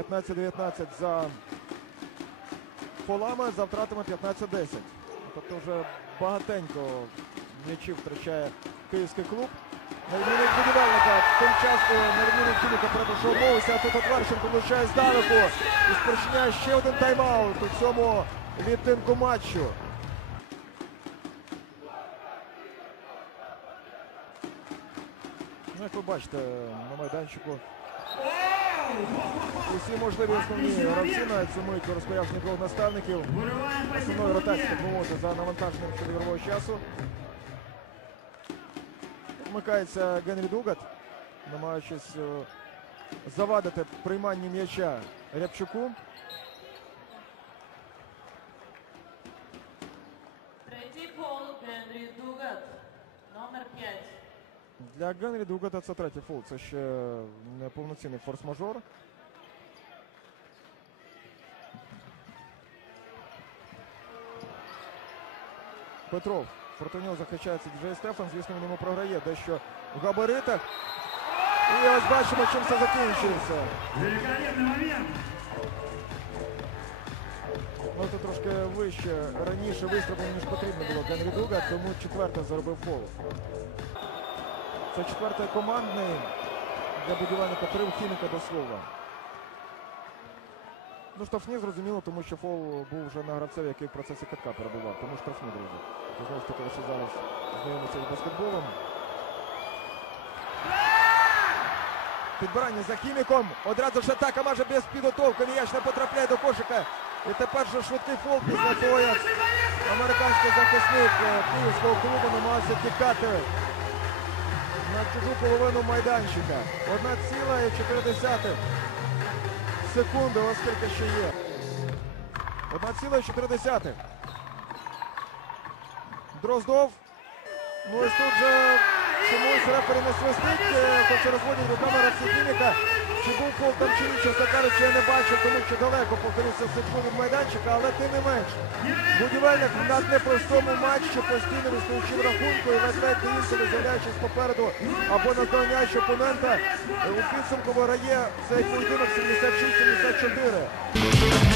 18-19 за фолами, за втратами 15-10. Тобто вже багатенько м'ячів втрачає київський клуб. На будівельника, тим часом відміну від Кіліка перепрошую мовився, а тут от Варченко влучає здалеку і спричиняє ще один тайм-аут у цьому відтинку матчу. Ну, як ви бачите, на майданчику усі можливі основні гравці навіть сумують у розпорядженні двох наставників. Основної ротації, мовити, за навантаженням щодо ігрового часу. Вмикається Генрі Дугат, намагаючись е, завадити прийманню м'яча Рябчуку. Третій фол Генрі Дугат. Номер 5. Для Генрі Дугата це третій фол. Це ще не повноцінний форс-мажор. Петров. Проти нього захищається Діджей Стефан. Звісно, він йому програє дещо в габаритах. І ось бачимо, чим це закінчується. Великолепный момент. Ну, це трошки вище раніше вистрілив, ніж потрібно було Генрі Дуга, тому четверте заробив фол. Це четвертий командний для будівельника три хіміка до слова. Ну, штрафні зрозуміло, тому що фол був вже на гравцеві, який в процесі катка перебував. Тому штрафні, друзі. Це Знову ж таки, лише зараз знайомиться з баскетболом. Підбирання за хіміком. Одразу ж атака майже без підготовки. М'яч не потрапляє до кошика. І тепер же швидкий фол після того, як американський захисник е, київського клубу намагався тікати на чужу половину майданчика. 1,4 секунди, оскільки ще є. 1,4. Дроздов. Ну ось тут же чомусь рефері не свистить, е, хоча розводять руками Рафсікініка. Чи був фол там чи ні, чесно кажучи, я не бачив, тому що далеко повторився секунд від майданчика, але тим не менш. Будівельник в нас непростому матчі, постійно вистаючи рахунку і весь ледь інколи з'являючись попереду або наздоганяючи опонента. У підсумку виграє цей поєдинок 76-74.